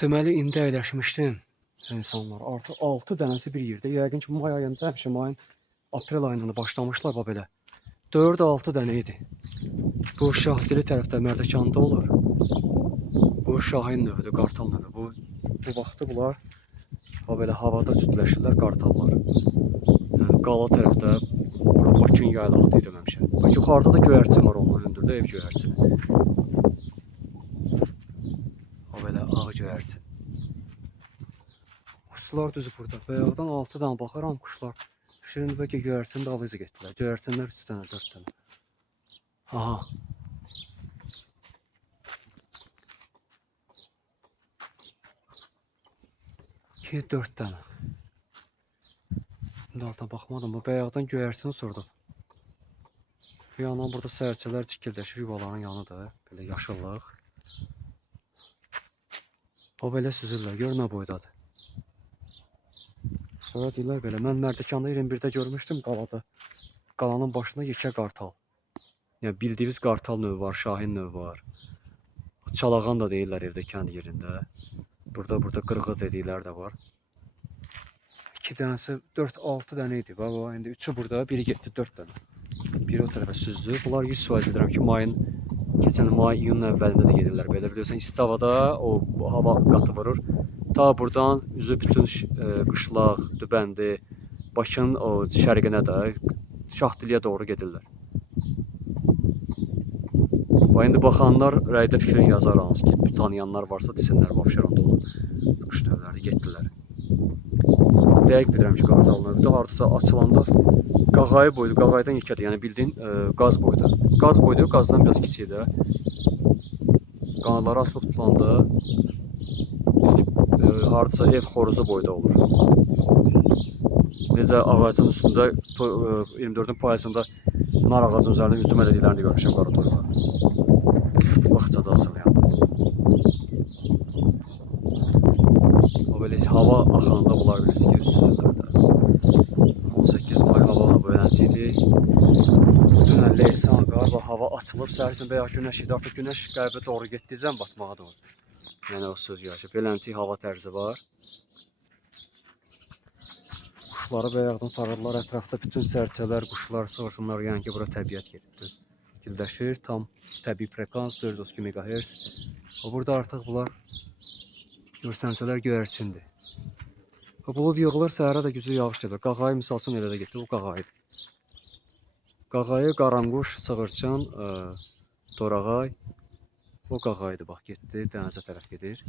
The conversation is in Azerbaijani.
Deməli, indi əyləşmişdim insanlar. Artıq 6 dənəsi bir yerdə. Yəqin ki, may ayında həmişə mayın aprel ayında başlamışlar bax belə. 4-6 dənə idi. Bu Şahdili tərəfdə Mərdəkanda olur. Bu Şahin növüdür, qartal növü. Bu vaxtı bunlar bax belə havada cütləşirlər qartallar. Yəni qala tərəfdə bura Bakının yaylağı deyirəm həmişə. Bax yuxarıda da göyərçin var, onun hündürdə ev göyərçini. O belə ağ göyərçin. Quşlar düzü burada. Bayaqdan 6 dənə baxıram quşlar. Şimdi bəlkə göyərçin dalıyıcı getdilər. Göyərçinlər 3 dənə, 4 dənə. Aha. İki, 4 dənə. İndi altına baxmadım. Bu bayaqdan göyərçin sordum. Bir yandan burada sərçələr tikildəşir yuvaların yanıdır. Belə yaşıllıq. O belə süzürlər. Gör nə boydadır. Sonra deyirlər belə. Mən Mərdəkanda 21-də görmüşdüm qalada. Qalanın başında yekə qartal. Yəni bildiyimiz qartal növü var, Şahin növü var. Çalağan da deyirlər evdə kənd yerində. Burada qırğı dediklər də var. 2 dənəsi 4-6 dənə idi. Bax, indi 3'ü burada, biri getdi 4 dənə. Biri o tərəfə süzdü. Bunlar 100% bilirəm ki, keçən may, iyunun əvvəlində də gedirlər. Belə biliyorsan, isti havada o hava qatı vurur. Ta buradan üzü bütün qışlaq, Dübəndi, Bakının o şərqinə də, Şahdiliyə doğru gedirlər. Bax, indi baxanlar rəydə fikrini yazar, hansı ki, tanıyanlar varsa desinlər, Abşeronda olan quş növləri getdilər. Dəqiq bilirəm ki, qartal növüdür. Hardasa açılanda qağayı boydur, qağayıdan yekədir. Yəni bildiyin qaz boydur. Qaz boydur, qazdan biraz kiçikdir. Qanadları asılıb tutulanda yəni, hardasa ev xoruzu boyda olur. Necə ağacın üstündə 24-ün payızında nar ağacının üzərində hücum edildiklərini görmüşəm qara toyuğa. Bağçada asılıyam. O belə hava axanında bunlar bilirsiniz ki, süzürlər də. 18 may hava beləncə idi. Bütün leysan, qar və hava açılıb. Səhərsin bəyək günəş idi. Artıq günəş qərbə doğru getdiyəcən batmağa doğru. Yəni o söz gəlir. Beləncə hava tərzi var. Quşları bəyəkdən tarırlar. Ətrafda bütün sərçələr, quşlar, sığırsınlar. Yəni ki, bura təbiət gedir. Gildaşır. Tam təbii frekans 432 MHz. Burada artıq bunlar görsənsələr göyərçindir. Bulud yığılır, səhərə də güclü yağış gedir. Qağayı misal üçün elə də getdi. Bu qağayıdır. Qağayı, qaranquş, sığırçın, dorağay. O qağayıdır. Bax, getdi. Dənizə tərəf gedir.